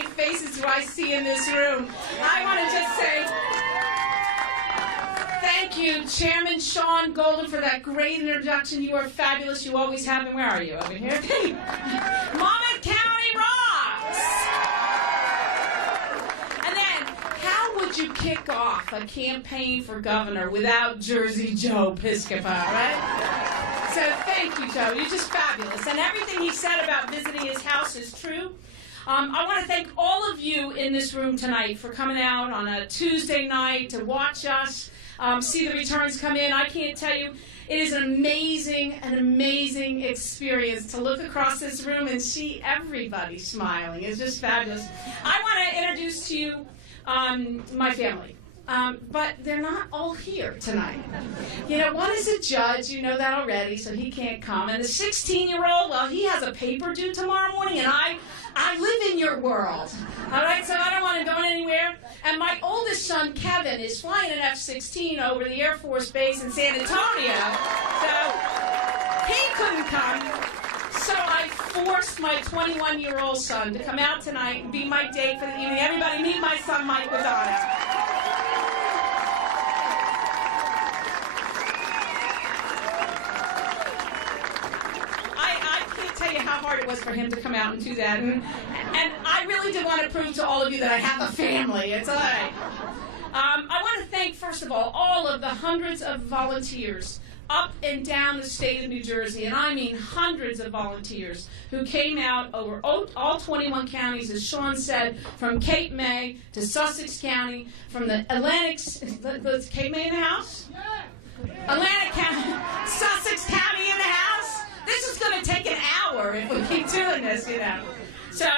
great faces do I see in this room. I want to just say thank you, Chairman Sean Golden, for that great introduction. You are fabulous. You always have been. Where are you? Over here? Monmouth County rocks! And then, how would you kick off a campaign for governor without Jersey Joe Piscopo, right? So thank you, Joe. You're just fabulous. And everything he said about visiting his house is true. I want to thank all of you in this room tonight for coming out on a Tuesday night to watch us, see the returns come in. I can't tell you, it is an amazing experience to look across this room and see everybody smiling. It's just fabulous. I want to introduce to you my family. But they're not all here tonight. You know, one is a judge, you know that already, so he can't come. And the 16-year-old, well, he has a paper due tomorrow morning, and I live in your world. All right, so I don't want him going anywhere. And my oldest son, Kevin, is flying an F-16 over the Air Force Base in San Antonio, so he couldn't come. So I forced my 21-year-old son to come out tonight and be my date for the evening. Everybody meet my son, Mike Guadagno. Tell you how hard it was for him to come out and do that, and I really did want to prove to all of you that I have a family. It's all right. I want to thank, first of all of the hundreds of volunteers up and down the state of New Jersey, and I mean hundreds of volunteers who came out over all 21 counties, as Sean said, from Cape May to Sussex County, from the Atlantic. Was Cape May in the house? Atlantic County, Sussex County in the house. This is going to take an hour if we keep doing this, you know. So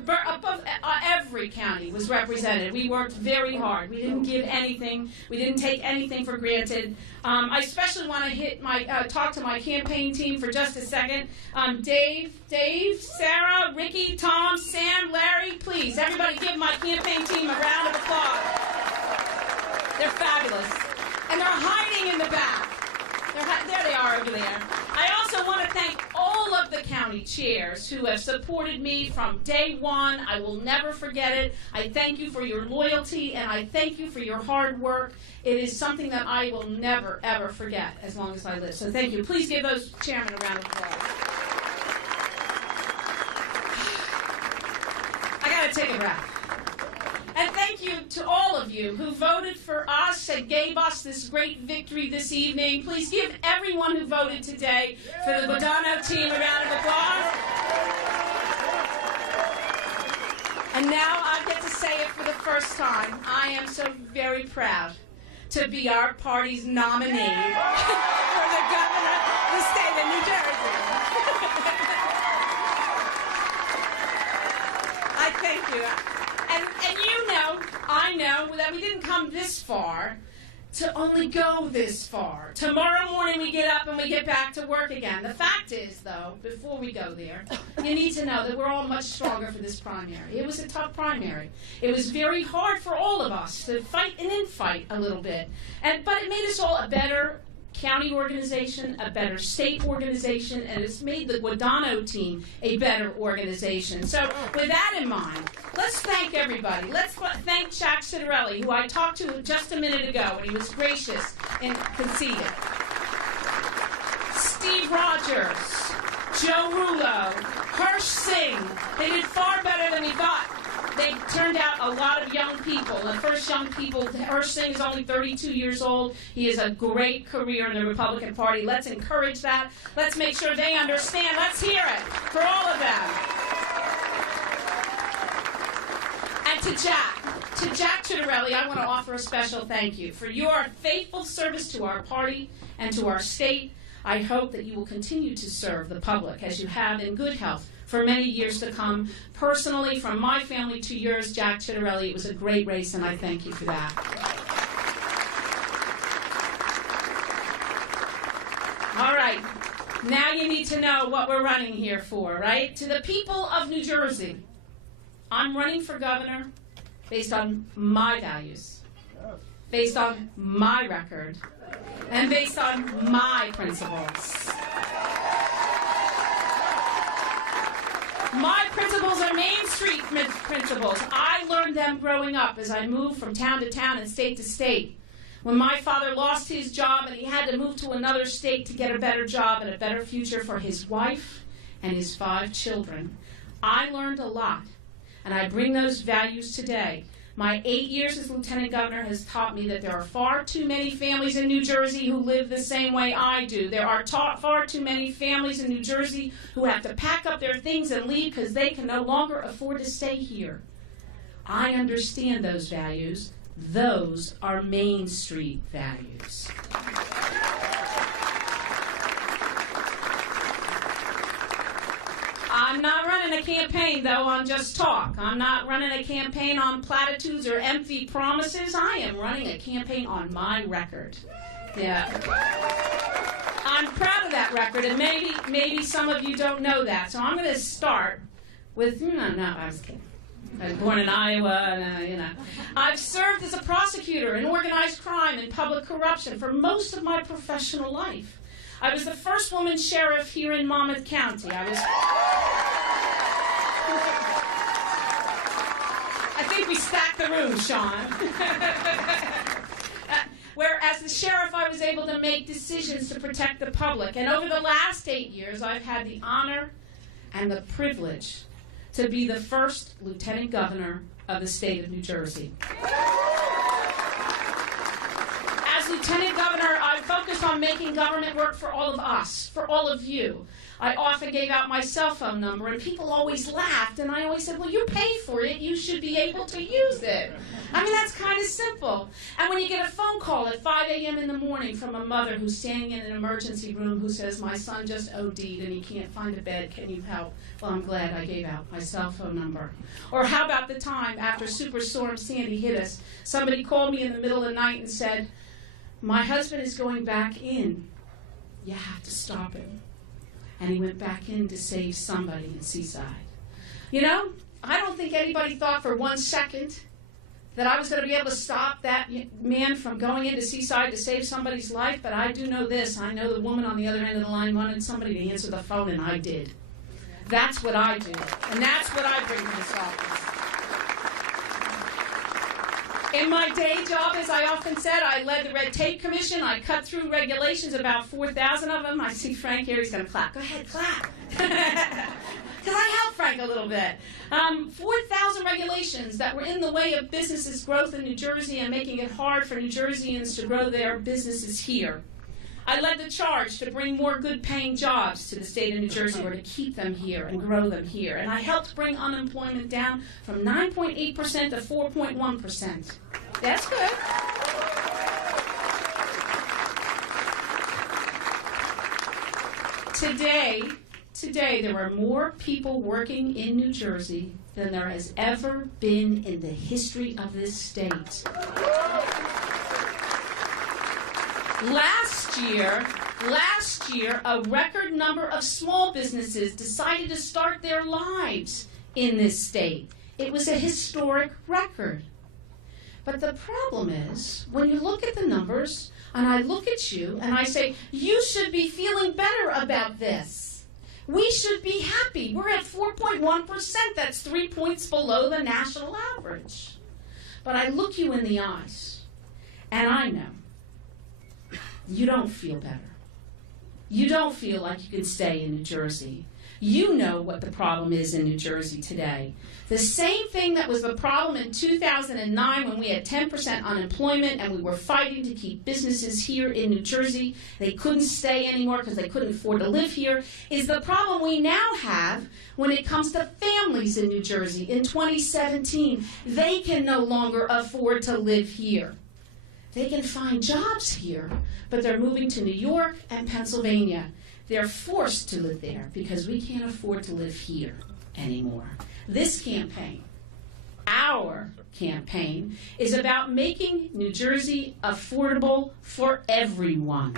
above every county was represented. We worked very hard. We didn't give anything. We didn't take anything for granted. I especially want to talk to my campaign team for just a second. Dave, Sarah, Ricky, Tom, Sam, Larry, please, everybody give my campaign team a round of applause. They're fabulous. And they're hiding in the back. There they are over there. I also want to thank all of the county chairs who have supported me from day one. I will never forget it. I thank you for your loyalty, and I thank you for your hard work. It is something that I will never, ever forget as long as I live. So thank you. Please give those chairmen a round of applause. I got to take a breath. And thank you to all of you who voted for us and gave us this great victory this evening. Please give everyone who voted today for the Guadagno team a round of applause. And now I get to say it for the first time. I am so very proud to be our party's nominee for the governor of the state of New Jersey. I thank you. And you know, I know that we didn't come this far to only go this far. Tomorrow morning we get up and we get back to work again. The fact is, though, before we go there, you need to know that we're all much stronger for this primary. It was a tough primary. It was very hard for all of us to fight and infight a little bit. But it made us all a better county organization, a better state organization, and it's made the Guadagno team a better organization. So with that in mind, let's thank everybody. Let's thank Jack Citarelli, who I talked to just a minute ago, and he was gracious and conceded. Steve Rogers, Joe Rulo, Hirsch Singh. They did far better than we thought. They turned out a lot of young people. The first young people, Hirsch Singh is only 32 years old. He has a great career in the Republican Party. Let's encourage that. Let's make sure they understand. Let's hear it for all of them. And to Jack Citarelli, I want to offer a special thank you for your faithful service to our party and to our state. I hope that you will continue to serve the public as you have in good health for many years to come. Personally, from my family to yours, Jack Citarelli, it was a great race, and I thank you for that. All right, now you need to know what we're running here for, right? To the people of New Jersey, I'm running for governor based on my values, based on my record, and based on my principles. My principles are Main Street principles. learned them growing up as I moved from town to town and state to state. When my father lost his job and he had to move to another state to get a better job and a better future for his wife and his 5 children, I learned a lot, and I bring those values today. My 8 years as lieutenant governor has taught me that there are far too many families in New Jersey who live the same way I do. There are far too many families in New Jersey who have to pack up their things and leave because they can no longer afford to stay here. I understand those values. Those are Main Street values. I'm not running a campaign, though, on just talk. I'm not running a campaign on platitudes or empty promises. I am running a campaign on my record. Yeah. I'm proud of that record, and maybe some of you don't know that. So I'm going to start with, no, I was kidding. I was born in Iowa, and, I've served as a prosecutor in organized crime and public corruption for most of my professional life. I was the first woman sheriff here in Monmouth County. I think we stacked the room, Sean. Where as the sheriff, I was able to make decisions to protect the public. And over the last 8 years, I've had the honor and the privilege to be the first lieutenant governor of the state of New Jersey. As lieutenant governor, I focused on making government work for all of us, for all of you. I often gave out my cell phone number, and people always laughed, and I always said, well, you pay for it, you should be able to use it. I mean, that's kind of simple. And when you get a phone call at 5 a.m. in the morning from a mother who's standing in an emergency room who says, my son just OD'd and he can't find a bed, can you help? Well, I'm glad I gave out my cell phone number. Or how about the time after Superstorm Sandy hit us, somebody called me in the middle of the night and said, my husband is going back in. You have to stop him. And he went back in to save somebody in Seaside. You know, I don't think anybody thought for 1 second that I was going to be able to stop that man from going into Seaside to save somebody's life, but I do know this. I know the woman on the other end of the line wanted somebody to answer the phone, and I did. That's what I do, and that's what I bring to this office. In my day job, as I often said, I led the Red Tape Commission. I cut through regulations, about 4,000 of them. I see Frank here. He's going to clap. Go ahead, clap. Because I helped Frank a little bit. 4,000 regulations that were in the way of businesses' growth in New Jersey and making it hard for New Jerseyans to grow their businesses here. I led the charge to bring more good-paying jobs to the state of New Jersey, or to keep them here and grow them here. And I helped bring unemployment down from 9.8% to 4.1%. That's good. Today, there are more people working in New Jersey than there has ever been in the history of this state. Last year, a record number of small businesses decided to start their lives in this state. It was a historic record. But the problem is, when you look at the numbers, and I look at you, and I say, you should be feeling better about this. We should be happy. We're at 4.1%. That's 3 points below the national average. But I look you in the eyes, and I know you don't feel better. You don't feel like you can stay in New Jersey. You know what the problem is in New Jersey today. The same thing that was the problem in 2009 when we had 10% unemployment and we were fighting to keep businesses here in New Jersey. They couldn't stay anymore because they couldn't afford to live here, is the problem we now have when it comes to families in New Jersey. In 2017, they can no longer afford to live here. They can find jobs here, but they're moving to New York and Pennsylvania. They're forced to live there because we can't afford to live here anymore. This campaign, our campaign, is about making New Jersey affordable for everyone.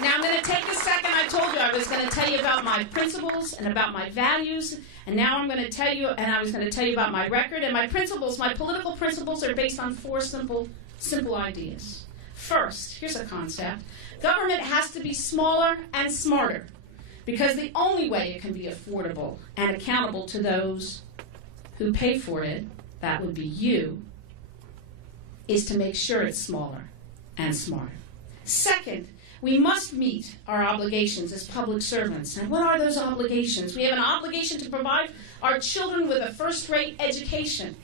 Now I'm going to take a second. I told you I was going to tell you about my principles and about my values, and now I'm going to tell you, and I was going to tell you about my record and my principles. My political principles are based on 4 simple ideas. First, here's a concept. Government has to be smaller and smarter. Because the only way it can be affordable and accountable to those who pay for it, that would be you, is to make sure it's smaller and smarter. Second, we must meet our obligations as public servants. And what are those obligations? We have an obligation to provide our children with a first-rate education.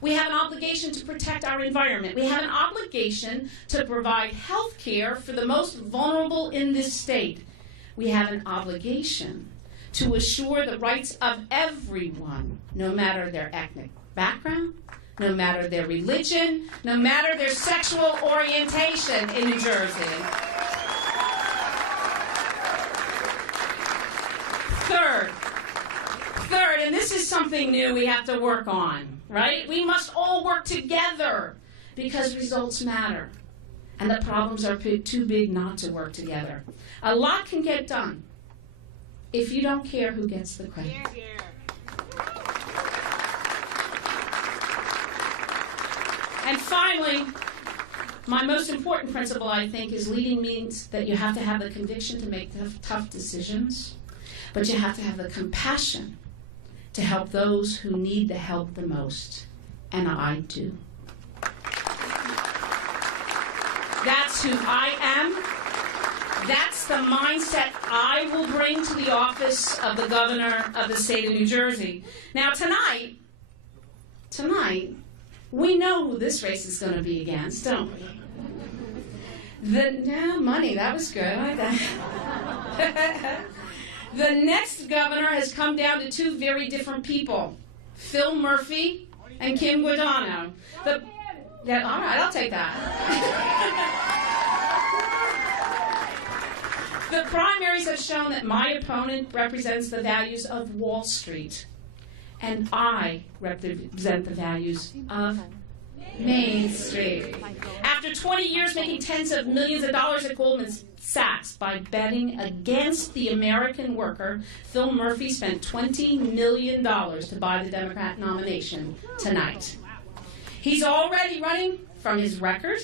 We have an obligation to protect our environment. We have an obligation to provide health care for the most vulnerable in this state. We have an obligation to assure the rights of everyone, no matter their ethnic background, no matter their religion, no matter their sexual orientation in New Jersey. Third, and this is something new we have to work on, right? We must all work together because results matter. And the problems are too big not to work together. A lot can get done if you don't care who gets the credit. And finally, my most important principle, I think, is leading means that you have to have the conviction to make tough decisions, but you have to have the compassion to help those who need the help the most. And I do. That's who I am. That's the mindset I will bring to the office of the governor of the state of New Jersey. Now, tonight, we know who this race is going to be against, don't we? Money, that was good. I like that. The next governor has come down to two very different people, Phil Murphy and Kim Guadagno. Yeah, all right, I'll take that. The primaries have shown that my opponent represents the values of Wall Street, and I represent the values of Main Street. After 20 years making tens of millions of dollars at Goldman Sachs by betting against the American worker, Phil Murphy spent $20 million to buy the Democrat nomination tonight. He's already running from his record.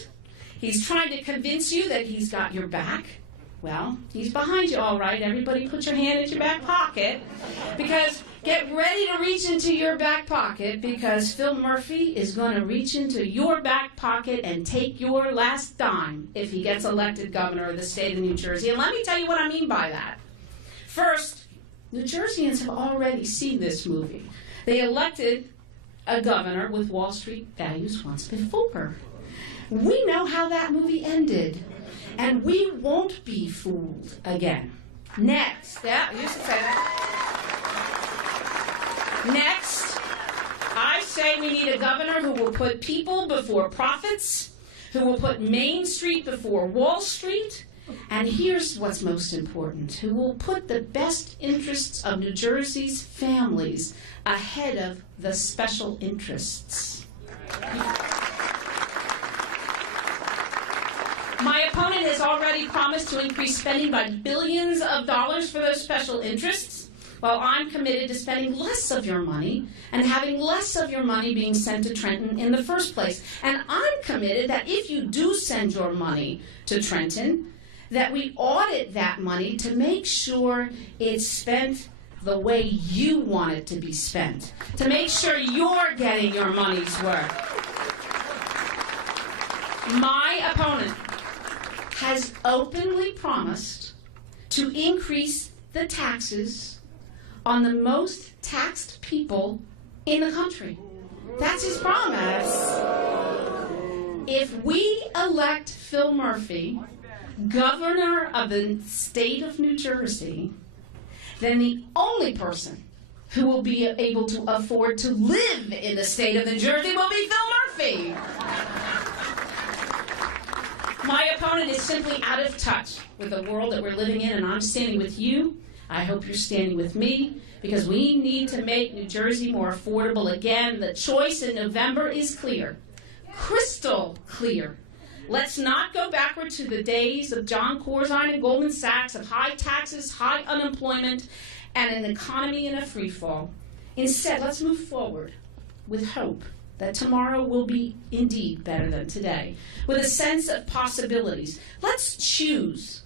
He's trying to convince you that he's got your back. Well, he's behind you all right. Everybody put your hand in your back pocket, because get ready to reach into your back pocket, because Phil Murphy is going to reach into your back pocket and take your last dime if he gets elected governor of the state of New Jersey. And let me tell you what I mean by that. First, New Jerseyans have already seen this movie. They elected a governor with Wall Street values once before. We know how that movie ended, and we won't be fooled again. Next, yeah, you should say that. Next, I say we need a governor who will put people before profits, who will put Main Street before Wall Street, and here's what's most important, who will put the best interests of New Jersey's families ahead of the special interests. My opponent has already promised to increase spending by billions of dollars for those special interests, while I'm committed to spending less of your money and having less of your money being sent to Trenton in the first place. And I'm committed that if you do send your money to Trenton, that we audit that money to make sure it's spent the way you want it to be spent, to make sure you're getting your money's worth. My opponent has openly promised to increase the taxes on the most taxed people in the country. That's his promise. If we elect Phil Murphy governor of the state of New Jersey, then the only person who will be able to afford to live in the state of New Jersey will be Phil Murphy. My opponent is simply out of touch with the world that we're living in, and I'm standing with you. I hope you're standing with me, because we need to make New Jersey more affordable again. The choice in November is clear, crystal clear. Let's not go backward to the days of John Corzine and Goldman Sachs, of high taxes, high unemployment, and an economy in a free fall. Instead, let's move forward with hope that tomorrow will be indeed better than today, with a sense of possibilities. Let's choose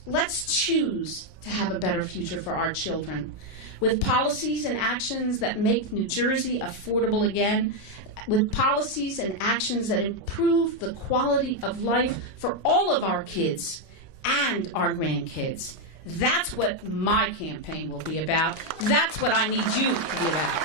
to have a better future for our children, with policies and actions that make New Jersey affordable again, with policies and actions that improve the quality of life for all of our kids and our grandkids. That's what my campaign will be about. That's what I need you to be about.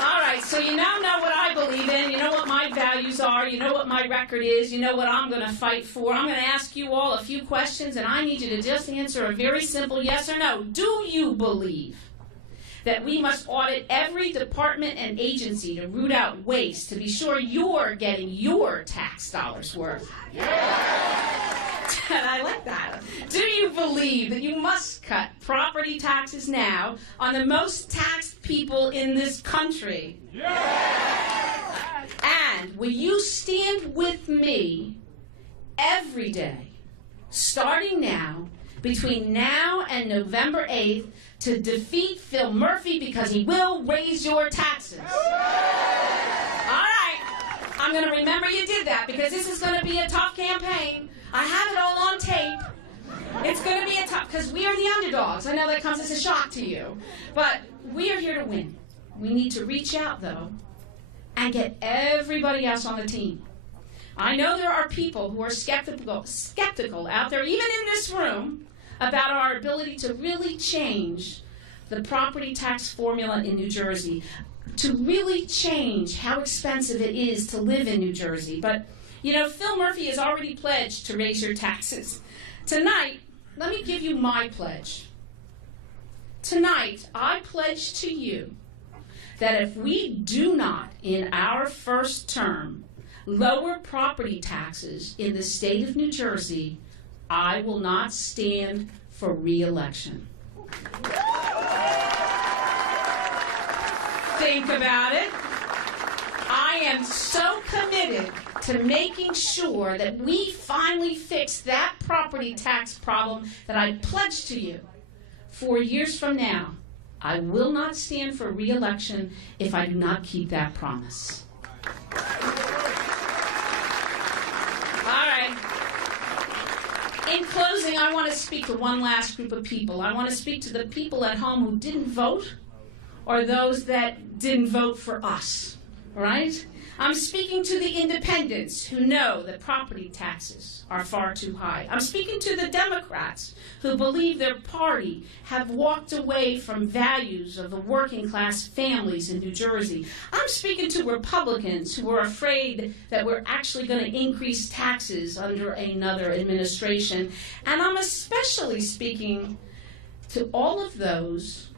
All right, so you now know what I believe in. You know what my values are. You know what my record is. You know what I'm going to fight for. I'm going to ask you all a few questions, and I need you to just answer a very simple yes or no. Do you believe that we must audit every department and agency to root out waste, to be sure you're getting your tax dollars worth? And I like that. Do you believe that you must cut property taxes now on the most taxed people in this country? And will you stand with me every day, starting now, between now and November 8th, to defeat Phil Murphy, because he will raise your taxes? All right. I'm going to remember you did that, because this is going to be a tough campaign. I have it all on tape. It's going to be a tough, because we are the underdogs. I know that comes as a shock to you, but we are here to win. We need to reach out, though, and get everybody else on the team. I know there are people who are skeptical out there, even in this room, about our ability to really change the property tax formula in New Jersey, to really change how expensive it is to live in New Jersey. But, you know, Phil Murphy has already pledged to raise your taxes. Tonight, let me give you my pledge. Tonight, I pledge to you that if we do not, in our first term, lower property taxes in the state of New Jersey, I will not stand for re-election. Think about it. I am so committed to making sure that we finally fix that property tax problem that I pledged to you 4 years from now. I will not stand for re-election if I do not keep that promise. All right. In closing, I want to speak to one last group of people. I want to speak to the people at home who didn't vote, or those that didn't vote for us, all right? I'm speaking to the independents who know that property taxes are far too high. I'm speaking to the Democrats who believe their party have walked away from values of the working class families in New Jersey. I'm speaking to Republicans who are afraid that we're actually going to increase taxes under another administration. And I'm especially speaking to all of those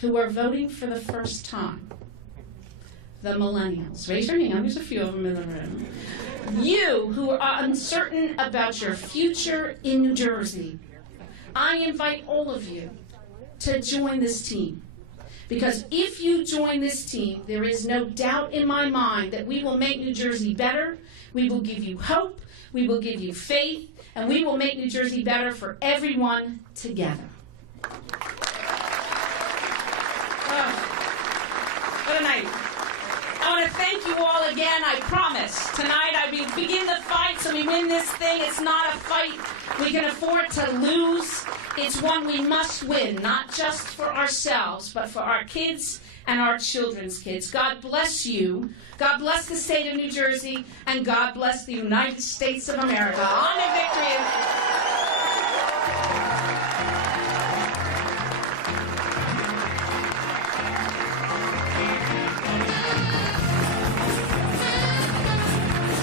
who are voting for the first time. The millennials. Raise your hand. There's a few of them in the room. You who are uncertain about your future in New Jersey, I invite all of you to join this team. Because if you join this team, there is no doubt in my mind that we will make New Jersey better, we will give you hope, we will give you faith, and we will make New Jersey better for everyone together. What a night. I want to thank you all again. I promise tonight I begin the fight so we win this thing. It's not a fight we can afford to lose. It's one we must win, not just for ourselves, but for our kids and our children's kids. God bless you. God bless the state of New Jersey, and God bless the United States of America. On to victory.